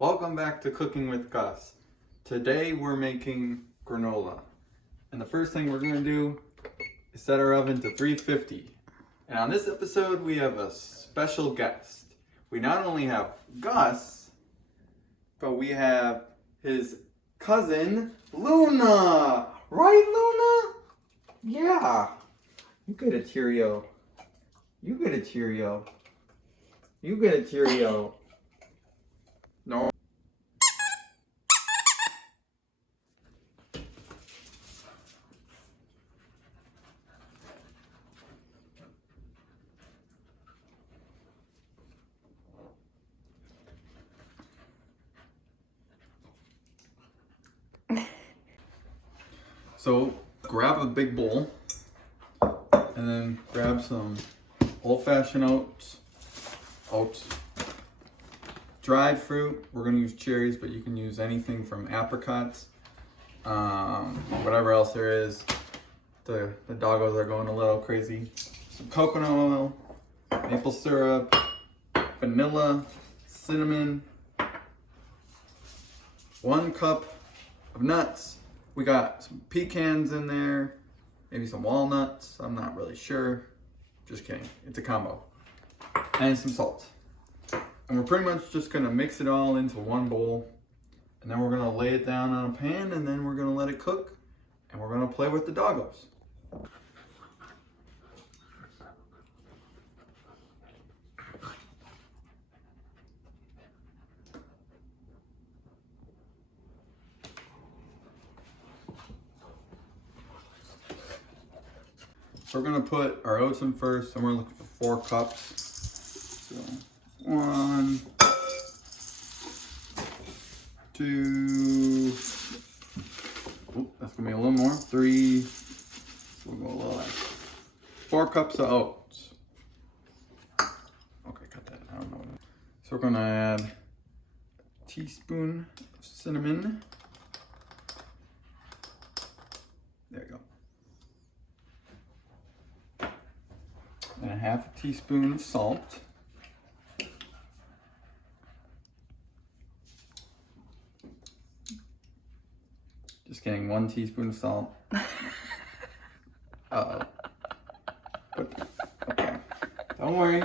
Welcome back to Cooking with Gus. Today we're making granola. And the first thing we're going to do is set our oven to 350. And on this episode we have a special guest. We not only have Gus, but we have his cousin Luna. Right, Luna? Yeah. You get a Cheerio. You get a Cheerio. You get a Cheerio. No. So grab a big bowl and then grab some old-fashioned oats, dried fruit. We're gonna use cherries, but you can use anything from apricots, whatever else there is. The doggos are going a little crazy. Some coconut oil, maple syrup, vanilla, cinnamon, 1 cup of nuts. We got some pecans in there, maybe some walnuts. I'm not really sure. Just kidding. It's a combo. And some salt. And we're pretty much just gonna mix it all into one bowl. And then we're gonna lay it down on a pan and then we're gonna let it cook. And we're gonna play with the doggos. So we're gonna put our oats in first, and we're looking for 4 cups. So 1, 2, that's gonna be a little more. 3, we'll go a little less. 4 cups of oats. Okay, cut that. I don't know. So we're gonna add a teaspoon of cinnamon. There you go. And a 1/2 teaspoon of salt. Just kidding, 1 teaspoon of salt. Uh-oh. Okay, don't worry.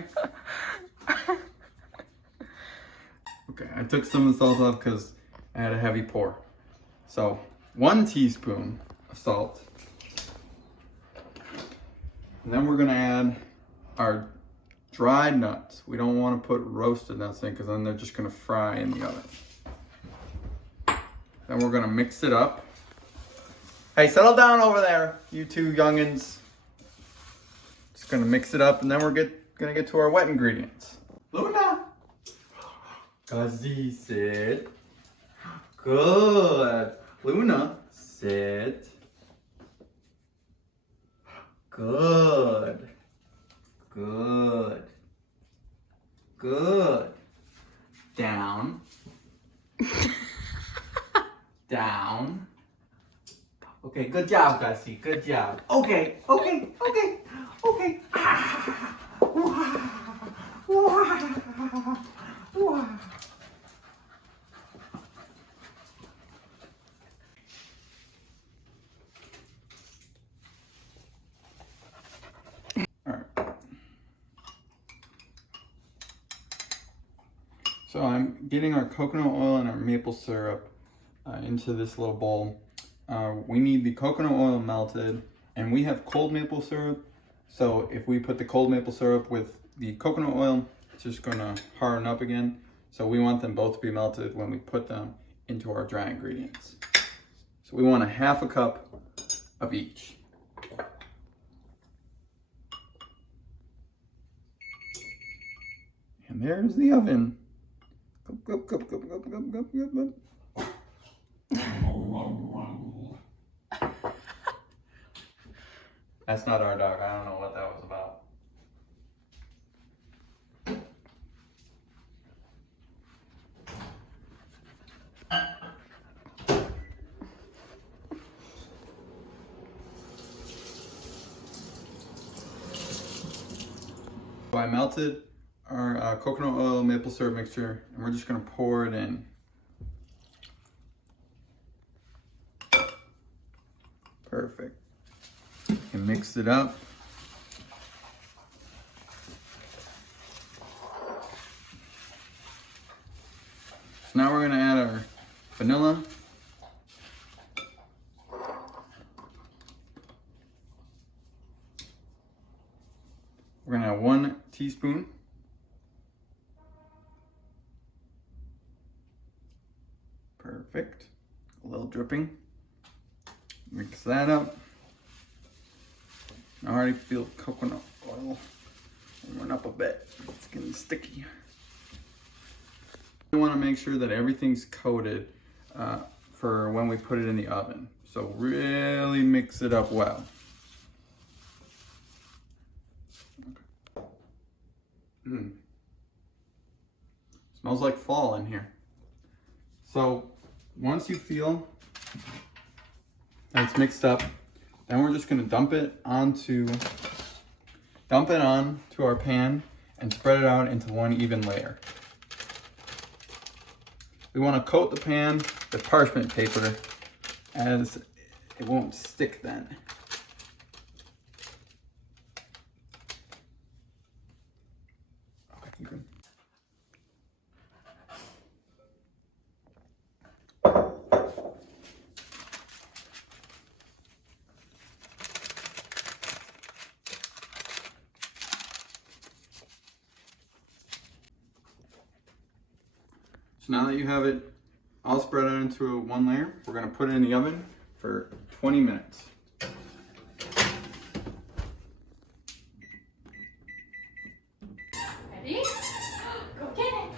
Okay, I took some of the salt off because I had a heavy pour. So 1 teaspoon of salt. And then we're gonna add our dried nuts. We don't want to put roasted nuts in because then they're just going to fry in the oven. Then we're going to mix it up. Hey, settle down over there, you 2 youngins. Just going to mix it up and then we're going to get to our wet ingredients. Luna! Kazi, sit. Good. Luna, sit. Good. Good. Good. Down. Down. Okay, good job, Gussie. Good job. Okay. So I'm getting our coconut oil and our maple syrup into this little bowl. We need the coconut oil melted, and we have cold maple syrup. So if we put the cold maple syrup with the coconut oil, it's just gonna harden up again. So we want them both to be melted when we put them into our dry ingredients. So we want a 1/2 cup of each. And there's the oven. That's not our dog. I don't know what that was about. So I melted our coconut oil maple syrup mixture, and we're just gonna pour it in. mix it up. So now we're gonna add our vanilla. We're gonna have 1 teaspoon. Perfect. A little dripping. Mix that up. I already feel coconut oil warming up a bit. It's getting sticky. We want to make sure that everything's coated for when we put it in the oven. So really mix it up well. Smells like fall in here. So once you feel that it's mixed up, then we're just gonna dump it onto our pan and spread it out into one even layer. We want to coat the pan with parchment paper as it won't stick then. Okay, good. So now that you have it all spread out into one layer, we're going to put it in the oven for 20 minutes. Ready? Go get it!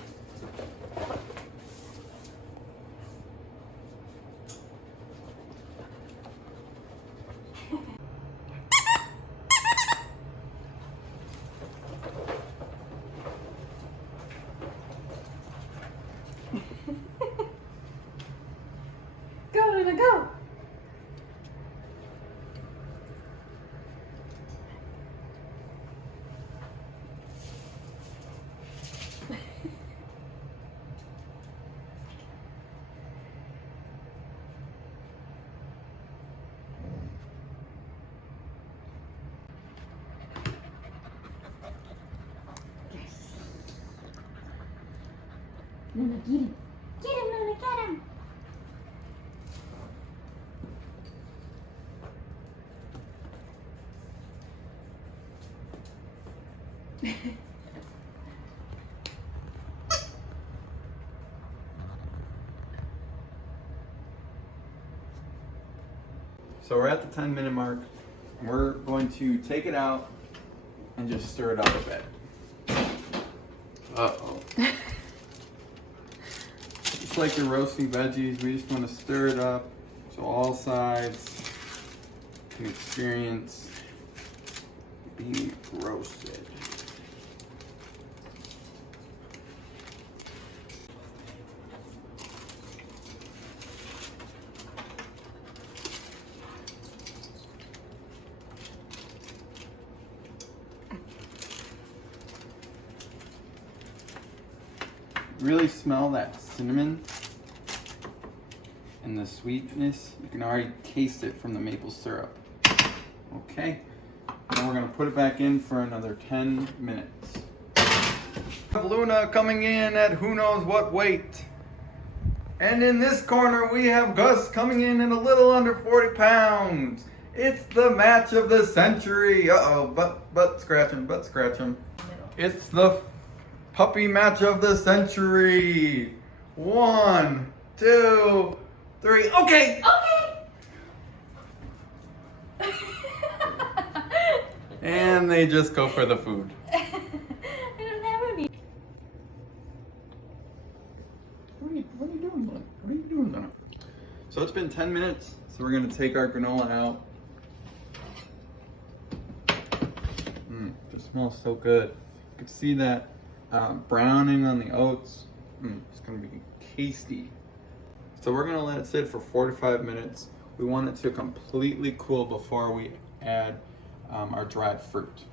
Go, Luna, go! Luna, get him! Get him, Luna, get him! So we're at the 10-minute mark. We're going to take it out and just stir it up a bit. Uh-oh. Just like you're roasting veggies, we just want to stir it up so all sides can experience being roasted. Really smell that cinnamon and the sweetness. You can already taste it from the maple syrup. Okay, now we're gonna put it back in for another 10 minutes. Luna coming in at who knows what weight. And in this corner we have Gus coming in at a little under 40 pounds. It's the match of the century. Uh-oh, butt scratch him. It's the puppy match of the century. 1, 2, 3. Okay. And they just go for the food. I don't have any. What are you doing, Luna? What are you doing, Luna? So it's been 10 minutes. So we're gonna take our granola out. It smells so good. You can see that browning on the oats. It's gonna be tasty. So we're gonna let it sit for 45 minutes. We want it to completely cool before we add our dried fruit.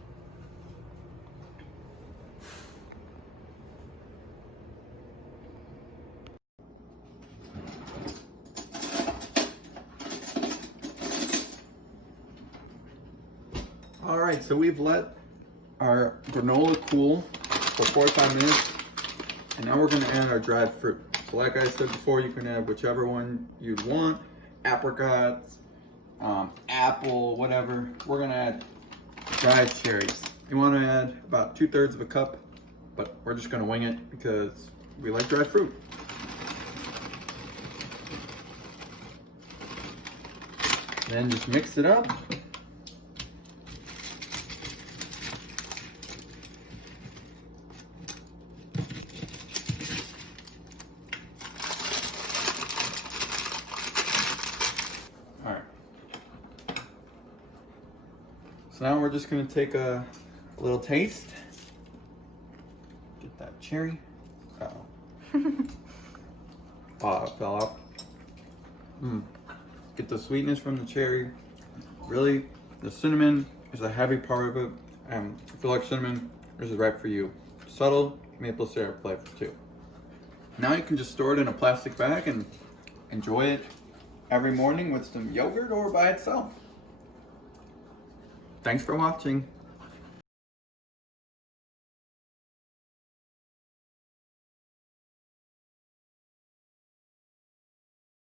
All right, so we've let our granola cool for 45 minutes, and now we're gonna add our dried fruit. So like I said before, you can add whichever one you'd want, apricots, apple, whatever. We're gonna add dried cherries. You wanna add about 2/3 of a cup, but we're just gonna wing it because we like dried fruit. Then just mix it up. All right. So now we're just gonna take a little taste. Get that cherry. Uh-oh. Oh, it fell out. Get the sweetness from the cherry. Really, the cinnamon is a heavy part of it. If you like cinnamon, this is right for you. Subtle maple syrup flavor too. Now you can just store it in a plastic bag and enjoy it every morning with some yogurt or by itself. Thanks for watching.